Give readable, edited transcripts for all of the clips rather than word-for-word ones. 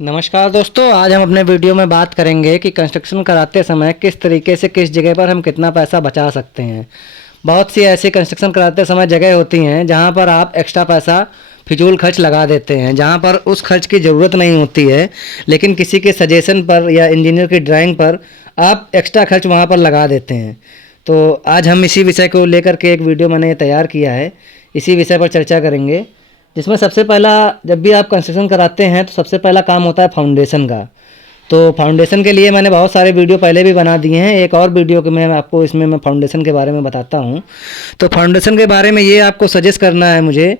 नमस्कार दोस्तों, आज हम अपने वीडियो में बात करेंगे कि कंस्ट्रक्शन कराते समय किस तरीके से किस जगह पर हम कितना पैसा बचा सकते हैं। बहुत सी ऐसी कंस्ट्रक्शन कराते समय जगह होती हैं जहां पर आप एक्स्ट्रा पैसा फिजूल खर्च लगा देते हैं, जहां पर उस खर्च की ज़रूरत नहीं होती है, लेकिन किसी के सजेशन पर या इंजीनियर की ड्राइंग पर आप एक्स्ट्रा खर्च वहां पर लगा देते हैं। तो आज हम इसी विषय को लेकर के एक वीडियो मैंने तैयार किया है, इसी विषय पर चर्चा करेंगे। जिसमें सबसे पहला, जब भी आप कंस्ट्रक्शन कराते हैं तो सबसे पहला काम होता है फाउंडेशन का। तो फाउंडेशन के लिए मैंने बहुत सारे वीडियो पहले भी बना दिए हैं, एक और वीडियो के मैं आपको इसमें मैं फाउंडेशन के बारे में बताता हूँ। तो फाउंडेशन के बारे में ये आपको सजेस्ट करना है मुझे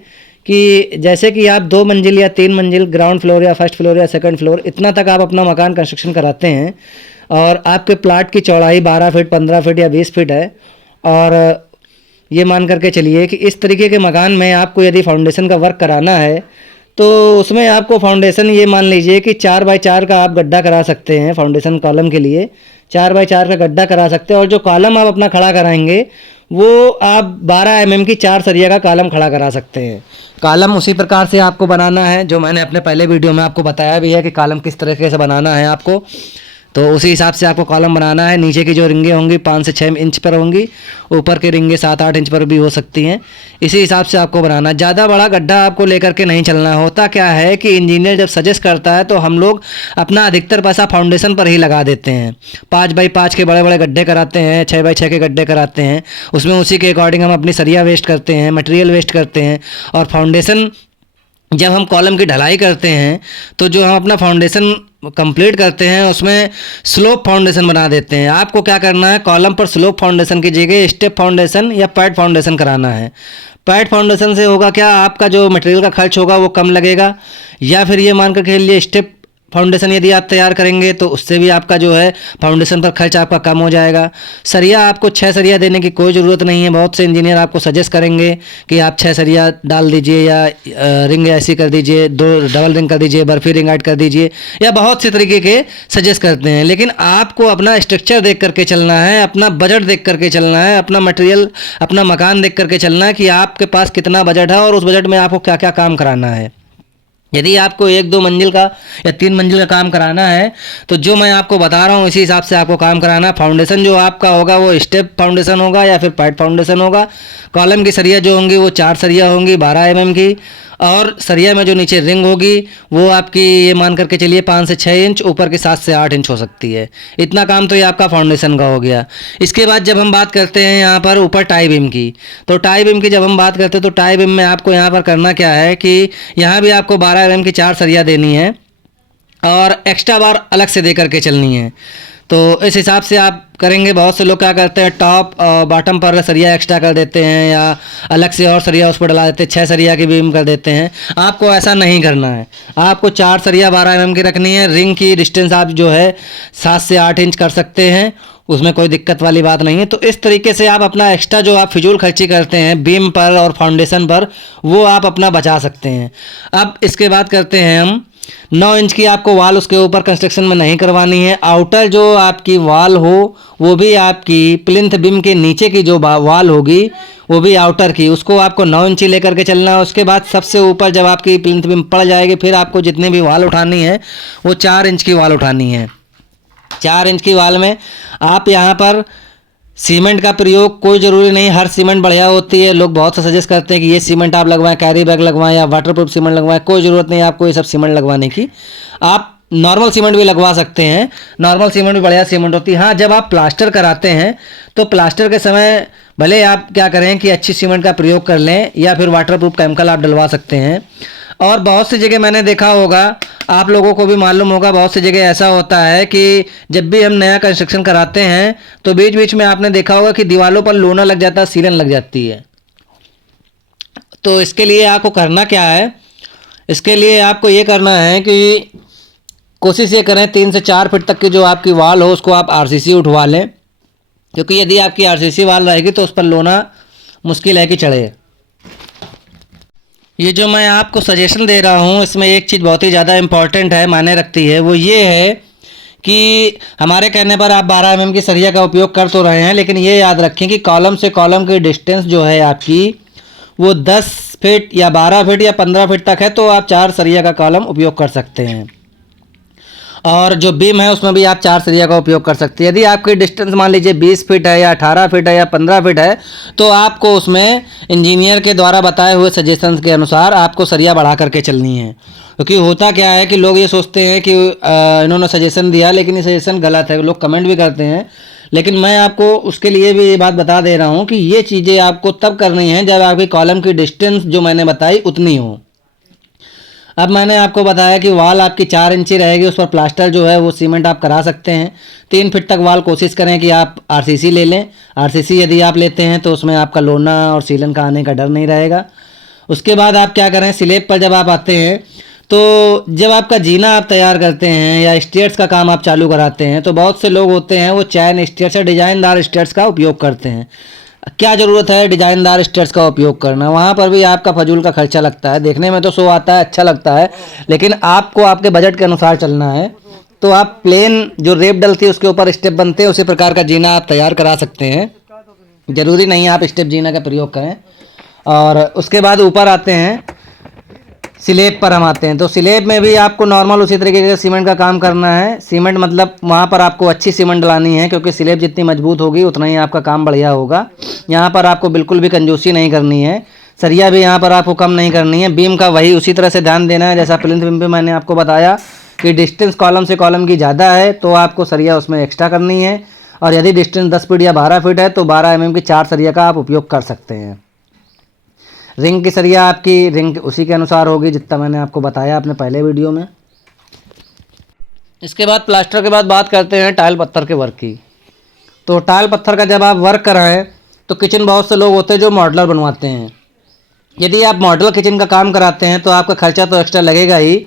कि जैसे कि आप 2 मंजिल या 3 मंजिल ग्राउंड फ्लोर या फर्स्ट फ्लोर या सेकंड फ्लोर इतना तक आप अपना मकान कंस्ट्रक्शन कराते हैं और आपके प्लाट की चौड़ाई 12 फीट 15 फीट या 20 फीट है, और ये मान करके चलिए कि इस तरीके के मकान में आपको यदि फाउंडेशन का वर्क कराना है तो उसमें आपको फाउंडेशन, ये मान लीजिए कि 4 बाई 4 का आप गड्ढा करा सकते हैं। फाउंडेशन कॉलम के लिए 4 बाई 4 का गड्ढा करा सकते हैं, और जो कॉलम आप अपना खड़ा कराएंगे वो आप 12 mm की 4 सरिया का कॉलम खड़ा करा सकते हैं। कॉलम उसी प्रकार से आपको बनाना है जो मैंने अपने पहले वीडियो में आपको बताया भी है कि कॉलम किस तरीके से बनाना है आपको। तो उसी हिसाब से आपको कॉलम बनाना है। नीचे की जो रिंगें होंगी 5 से 6 इंच पर होंगी, ऊपर की रिंगें 7-8 इंच पर भी हो सकती हैं। इसी हिसाब से आपको बनाना है। ज़्यादा बड़ा गड्ढा आपको लेकर के नहीं चलना। होता क्या है कि इंजीनियर जब सजेस्ट करता है तो हम लोग अपना अधिकतर पैसा फाउंडेशन पर ही लगा देते हैं। 5 बाई 5 के बड़े बड़े गड्ढे कराते हैं, 6 बाई 6 के गड्ढे कराते हैं, उसमें उसी के अकॉर्डिंग हम अपनी सरिया वेस्ट करते हैं, मटेरियल वेस्ट करते हैं। और फाउंडेशन जब हम कॉलम की ढलाई करते हैं तो जो हम अपना फाउंडेशन कंप्लीट करते हैं उसमें स्लोप फाउंडेशन बना देते हैं। आपको क्या करना है, कॉलम पर स्लोप फाउंडेशन की जगह स्टेप फाउंडेशन या पैड फाउंडेशन कराना है। पैड फाउंडेशन से होगा क्या, आपका जो मटेरियल का खर्च होगा वो कम लगेगा। या फिर ये मान कर के लिए स्टेप फाउंडेशन यदि आप तैयार करेंगे तो उससे भी आपका जो है फाउंडेशन पर खर्च आपका कम हो जाएगा। सरिया आपको 6 सरिया देने की कोई ज़रूरत नहीं है। बहुत से इंजीनियर आपको सजेस्ट करेंगे कि आप 6 सरिया डाल दीजिए, या रिंग ऐसी कर दीजिए, 2 डबल रिंग कर दीजिए, बर्फी रिंग ऐड कर दीजिए, या बहुत से तरीके के सजेस्ट करते हैं। लेकिन आपको अपना स्ट्रक्चर देख करके चलना है, अपना बजट देख करके चलना है, अपना मटेरियल, अपना मकान देख करके चलना है कि आपके पास कितना बजट है और उस बजट में आपको क्या क्या काम कराना है। यदि आपको 1-2 मंजिल का या 3 मंजिल का काम कराना है तो जो मैं आपको बता रहा हूँ इसी हिसाब से आपको काम कराना है। फाउंडेशन जो आपका होगा वो स्टेप फाउंडेशन होगा या फिर पैड फाउंडेशन होगा। कॉलम की सरिया जो होंगी वो 4 सरिया होंगी 12 mm की, और सरिया में जो नीचे रिंग होगी वो आपकी, ये मान करके चलिए 5 से 6 इंच, ऊपर की 7 से 8 इंच हो सकती है। इतना काम तो ये आपका फाउंडेशन का हो गया। इसके बाद जब हम बात करते हैं यहाँ पर ऊपर टाई बीम की, तो टाई बीम की जब हम बात करते हैं तो टाई बीम में आपको यहाँ पर करना क्या है कि यहाँ भी आपको 12 mm की 4 सरिया देनी है और एक्स्ट्रा बार अलग से दे करके चलनी है। तो इस हिसाब से आप करेंगे। बहुत से लोग क्या करते हैं, टॉप और बॉटम पर सरिया एक्स्ट्रा कर देते हैं या अलग से और सरिया उस पर डला देते हैं, 6 सरिया की बीम कर देते हैं। आपको ऐसा नहीं करना है। आपको 4 सरिया 12 mm की रखनी है। रिंग की डिस्टेंस आप जो है 7 से 8 इंच कर सकते हैं, उसमें कोई दिक्कत वाली बात नहीं है। तो इस तरीके से आप अपना एक्स्ट्रा जो आप फिजूल खर्ची करते हैं बीम पर और फाउंडेशन पर, वो आप अपना बचा सकते हैं। अब इसके बाद करते हैं हम 9 इंच की आपको वाल उसके ऊपर कंस्ट्रक्शन में नहीं करवानी है। आउटर जो आपकी वाल हो वो भी आपकी प्लिंथ बीम के नीचे की जो वाल होगी वो भी आउटर की, उसको आपको 9 इंची लेकर के चलना है। उसके बाद सबसे ऊपर जब आपकी प्लिंथ बीम पड़ जाएगी फिर आपको जितनी भी वाल उठानी है वो 4 इंच की वाल उठानी है। 4 इंच की वाल में आप यहाँ पर सीमेंट का प्रयोग कोई ज़रूरी नहीं, हर सीमेंट बढ़िया होती है। लोग बहुत सा सजेस्ट करते हैं कि ये सीमेंट आप लगवाएं, कैरी बैग लगवाएं या वाटरप्रूफ सीमेंट लगवाएं। कोई ज़रूरत नहीं है आपको ये सब सीमेंट लगवाने की। आप नॉर्मल सीमेंट भी लगवा सकते हैं, नॉर्मल सीमेंट भी बढ़िया सीमेंट होती है। हाँ, जब आप प्लास्टर कराते हैं तो प्लास्टर के समय भले आप क्या करें कि अच्छी सीमेंट का प्रयोग कर लें या फिर वाटरप्रूफ केमिकल आप डलवा सकते हैं। और बहुत सी जगह मैंने देखा होगा, आप लोगों को भी मालूम होगा, बहुत सी जगह ऐसा होता है कि जब भी हम नया कंस्ट्रक्शन कराते हैं तो बीच बीच में आपने देखा होगा कि दीवारों पर लोना लग जाता है, सीलन लग जाती है। तो इसके लिए आपको करना क्या है, इसके लिए आपको ये करना है कि कोशिश ये करें 3 से 4 फीट तक की जो आपकी वाल हो उसको आप आरसीसी उठवा लें, क्योंकि यदि आपकी आरसीसी वाल रहेगी तो उस पर लोना मुश्किल है कि चढ़े। ये जो मैं आपको सजेशन दे रहा हूँ इसमें एक चीज़ बहुत ही ज़्यादा इम्पॉर्टेंट है, मायने रखती है, वो ये है कि हमारे कहने पर आप 12 mm की सरिया का उपयोग कर तो रहे हैं, लेकिन ये याद रखें कि कॉलम से कॉलम की डिस्टेंस जो है आपकी वो 10 फीट या 12 फीट या 15 फीट तक है, तो आप 4 सरिया का कॉलम उपयोग कर सकते हैं। और जो बीम है उसमें भी आप 4 सरिया का उपयोग कर सकते हैं। यदि आपकी डिस्टेंस मान लीजिए 20 फीट है या 18 फीट है या 15 फीट है, तो आपको उसमें इंजीनियर के द्वारा बताए हुए सजेशंस के अनुसार आपको सरिया बढ़ा करके चलनी है। क्योंकि होता क्या है कि लोग ये सोचते हैं कि इन्होंने सजेशन दिया, लेकिन ये सजेशन गलत है, लोग कमेंट भी करते हैं। लेकिन मैं आपको उसके लिए भी ये बात बता दे रहा हूँ कि ये चीज़ें आपको तब करनी है जब आपकी कॉलम की डिस्टेंस जो मैंने बताई उतनी हो। अब मैंने आपको बताया कि वाल आपकी 4 इंची रहेगी, उस पर प्लास्टर जो है वो सीमेंट आप करा सकते हैं। 3 फीट तक वाल कोशिश करें कि आप आरसीसी ले लें। आरसीसी यदि आप लेते हैं तो उसमें आपका लोना और सीलन का आने का डर नहीं रहेगा। उसके बाद आप क्या करें, स्लैब पर जब आप आते हैं तो जब आपका जीना आप तैयार करते हैं या स्टेयर्स का काम आप चालू कराते हैं, तो बहुत से लोग होते हैं वो चैन स्टेयर्स या डिजाइनदार स्टेयर्स का उपयोग करते हैं। क्या ज़रूरत है डिजाइनदार स्टेयर्स का उपयोग करना, वहाँ पर भी आपका फजूल का खर्चा लगता है। देखने में तो शो आता है, अच्छा लगता है, लेकिन आपको आपके बजट के अनुसार चलना है। तो आप प्लेन जो रेप डलती है उसके ऊपर स्टेप बनते हैं, उसी प्रकार का जीना आप तैयार करा सकते हैं। ज़रूरी नहीं आप स्टेप जीना का प्रयोग करें। और उसके बाद ऊपर आते हैं, स्लैब पर हम आते हैं। तो स्लैब में भी आपको नॉर्मल उसी तरीके से सीमेंट का काम करना है। सीमेंट मतलब वहाँ पर आपको अच्छी सीमेंट डलानी है, क्योंकि स्लैब जितनी मजबूत होगी उतना ही आपका काम बढ़िया होगा। यहाँ पर आपको बिल्कुल भी कंजूसी नहीं करनी है। सरिया भी यहाँ पर आपको कम नहीं करनी है। बीम का वही उसी तरह से ध्यान देना है जैसा प्लिंथ बीम पे मैंने आपको बताया कि डिस्टेंस कॉलम से कॉलम की ज़्यादा है तो आपको सरिया उसमें एक्स्ट्रा करनी है। और यदि डिस्टेंस 10 फीट या 12 फीट है तो 12 mm की 4 सरिया का आप उपयोग कर सकते हैं। रिंग की सरिया आपकी रिंग उसी के अनुसार होगी जितना मैंने आपको बताया अपने पहले वीडियो में। इसके बाद प्लास्टर के बाद बात करते हैं टाइल पत्थर के वर्क की। तो टाइल पत्थर का जब आप वर्क कराएं तो किचन बहुत से लोग होते हैं जो मॉडलर बनवाते हैं। यदि आप मॉडल किचन का काम कराते हैं तो आपका खर्चा तो एक्स्ट्रा लगेगा ही।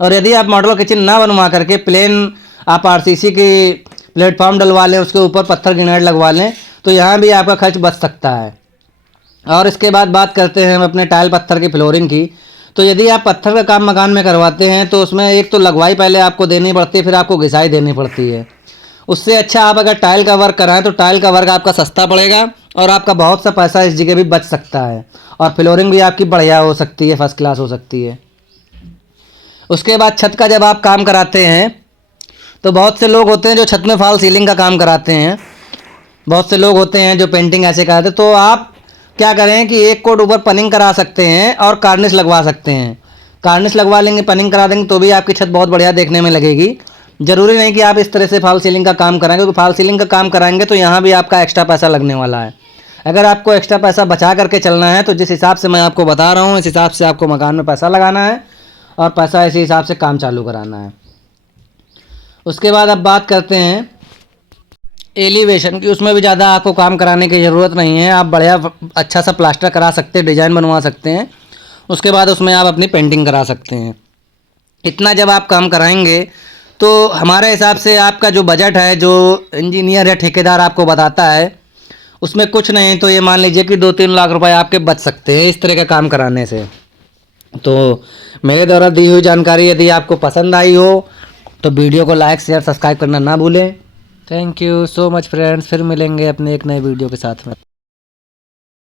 और यदि आप मॉडल किचन ना बनवा करके प्लेन आप आरसीसी की प्लेटफॉर्म डलवा लें, उसके ऊपर पत्थर ग्रेनाइट लगवा लें, तो यहाँ भी आपका खर्च बच सकता है। और इसके बाद बात करते हैं हम अपने टाइल पत्थर की फ्लोरिंग की। तो यदि आप पत्थर का काम मकान में करवाते हैं तो उसमें एक तो लगवाई पहले आपको देनी पड़ती है, फिर आपको घिसाई देनी पड़ती है। उससे अच्छा आप अगर टाइल का वर्क कराएं तो टाइल का वर्क आपका सस्ता पड़ेगा और आपका बहुत सा पैसा इस जगह भी बच सकता है। और फ्लोरिंग भी आपकी बढ़िया हो सकती है, फर्स्ट क्लास हो सकती है। उसके बाद छत का जब आप काम कराते हैं तो बहुत से लोग होते हैं जो छत में फॉल सीलिंग का काम कराते हैं। बहुत से लोग होते हैं जो पेंटिंग ऐसे कराते हैं। तो आप क्या करें कि एक कोट ऊपर पनिंग करा सकते हैं और कार्निश लगवा सकते हैं। कार्निश लगवा लेंगे, पनिंग करा देंगे तो भी आपकी छत बहुत बढ़िया देखने में लगेगी। ज़रूरी नहीं कि आप इस तरह से फॉल सीलिंग का काम कराएंगे, क्योंकि फॉल सीलिंग का काम कराएंगे तो यहाँ भी आपका एक्स्ट्रा पैसा लगने वाला है। अगर आपको एक्स्ट्रा पैसा बचा करके चलना है तो जिस हिसाब से मैं आपको बता रहा हूँ इस हिसाब से आपको मकान में पैसा लगाना है और पैसा इसी हिसाब से काम चालू कराना है। उसके बाद अब बात करते हैं एलिवेशन की। उसमें भी ज़्यादा आपको काम कराने की ज़रूरत नहीं है। आप बढ़िया अच्छा सा प्लास्टर करा सकते हैं, डिज़ाइन बनवा सकते हैं। उसके बाद उसमें आप अपनी पेंटिंग करा सकते हैं। इतना जब आप काम कराएंगे तो हमारे हिसाब से आपका जो बजट है, जो इंजीनियर या ठेकेदार आपको बताता है, उसमें कुछ नहीं तो ये मान लीजिए कि 2-3 लाख रुपए आपके बच सकते हैं इस तरह का काम कराने से। तो मेरे द्वारा दी हुई जानकारी यदि आपको पसंद आई हो तो वीडियो को लाइक शेयर सब्सक्राइब करना ना भूलें। Thank you so much friends. फिर मिलेंगे अपने एक नए वीडियो के साथ में।